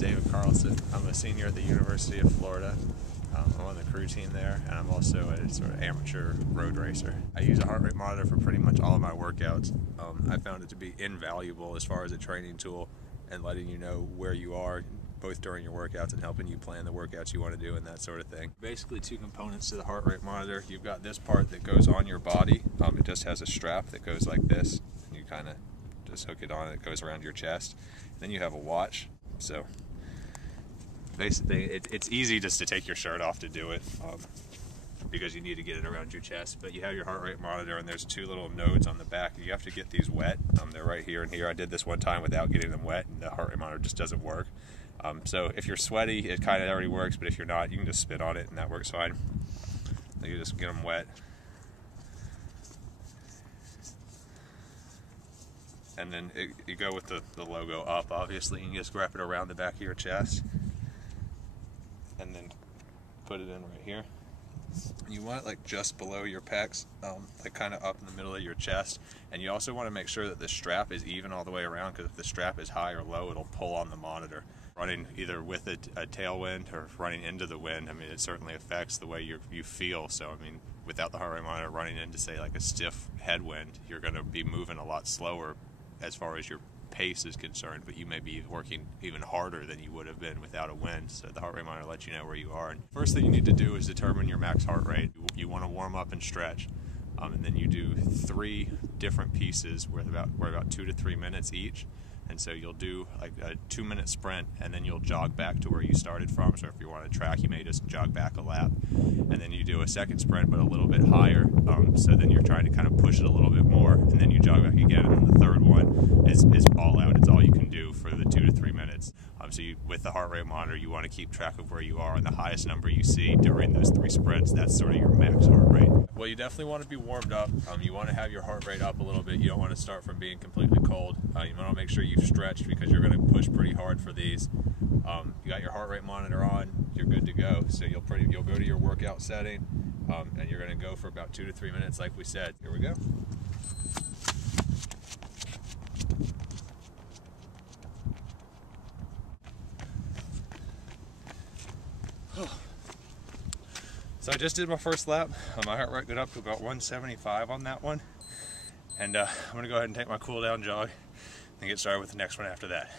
David Carlson. I'm a senior at the University of Florida. I'm on the crew team there, and I'm also a sort of amateur road racer. I use a heart rate monitor for pretty much all of my workouts. I found it to be invaluable as far as a training tool and letting you know where you are both during your workouts and helping you plan the workouts you want to do and that sort of thing. Basically two components to the heart rate monitor. You've got this part that goes on your body. It just has a strap that goes like this, and you kind of just hook it on and it goes around your chest. And then you have a watch. So basically it's easy just to take your shirt off to do it because you need to get it around your chest. But you have your heart rate monitor, and there's two little nodes on the back. You have to get these wet. They're right here and here. I did this one time without getting them wet, and the heart rate monitor just doesn't work. So if you're sweaty, it kind of already works, but if you're not, you can just spit on it and that works fine. So you just get them wet. And then you go with the logo up, obviously, and you just wrap it around the back of your chest. And then put it in right here. You want it like just below your pecs, like kind of up in the middle of your chest. And you also want to make sure that the strap is even all the way around, because if the strap is high or low, it'll pull on the monitor. Running either with a tailwind or running into the wind, I mean, it certainly affects the way you feel. So, I mean, without the heart rate monitor running into, say, like a stiff headwind, you're going to be moving a lot slower as far as your pace is concerned, but you may be working even harder than you would have been without a wind. So the heart rate monitor lets you know where you are. And first thing you need to do is determine your max heart rate. You want to warm up and stretch, and then you do 3 different pieces worth about 2 to 3 minutes each. And so you'll do like a 2-minute sprint, and then you'll jog back to where you started from. So if you want to track, you may just jog back a lap. And then you do a second sprint, but a little bit higher. So then you're trying to kind of push it a little bit more, and then you jog back again. And then the third one is all out. It's all you can do for the 2 to 3 minutes. So with the heart rate monitor, you want to keep track of where you are, and the highest number you see during those 3 sprints, that's sort of your max heart rate. Well, you definitely want to be warmed up. You want to have your heart rate up a little bit. You don't want to start from being completely cold. You want to make sure you've stretched, because you're going to push pretty hard for these. You got your heart rate monitor on, you're good to go. So you'll go to your workout setting, and you're going to go for about 2 to 3 minutes like we said. Here we go. So I just did my first lap. My heart rate got up to about 175 on that one. And I'm going to go ahead and take my cool down jog and get started with the next one after that.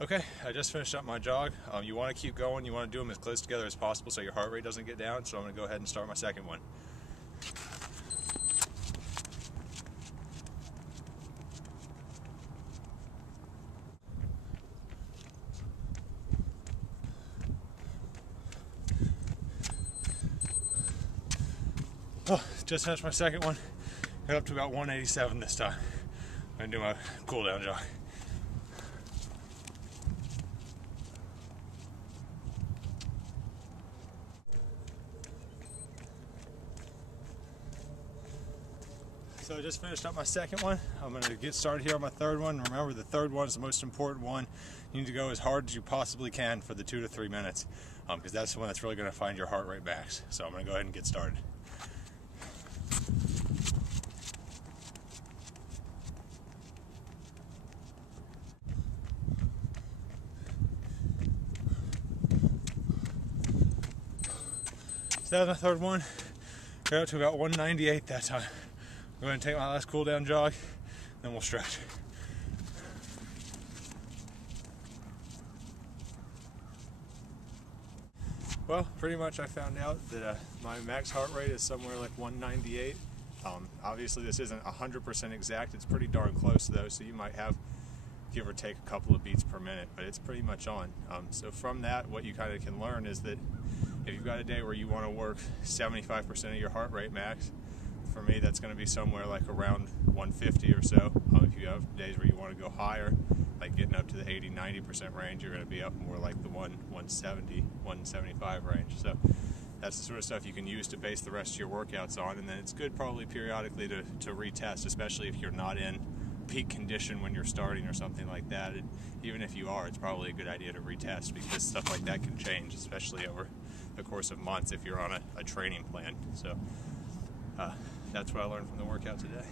Okay, I just finished up my jog. You want to keep going. You want to do them as close together as possible so your heart rate doesn't get down. So I'm going to go ahead and start my second one. Oh, just finished my second one. Got up to about 187 this time. I'm going to do my cool down jog. So I just finished up my second one. I'm going to get started here on my third one. Remember, the third one is the most important one. You need to go as hard as you possibly can for the 2 to 3 minutes, because that's the one that's really going to find your heart rate max. So I'm going to go ahead and get started. So that was my third one. Got up to about 198 that time. I'm going to take my last cool down jog, then we'll stretch. Well, pretty much I found out that my max heart rate is somewhere like 198. Obviously this isn't 100% exact. It's pretty darn close though, so you might have give or take a couple of beats per minute, but it's pretty much on. So from that, what you kind of can learn is that if you've got a day where you want to work 75% of your heart rate max, for me that's going to be somewhere like around 150 or so. If you have days where you want to go higher, like getting up to the 80-90% range, you're going to be up more like the 170, 175 range. So that's the sort of stuff you can use to base the rest of your workouts on, and then it's good probably periodically to retest, especially if you're not in peak condition when you're starting or something like that. And even if you are, it's probably a good idea to retest, because stuff like that can change, especially over the course of months if you're on a training plan. So that's what I learned from the workout today.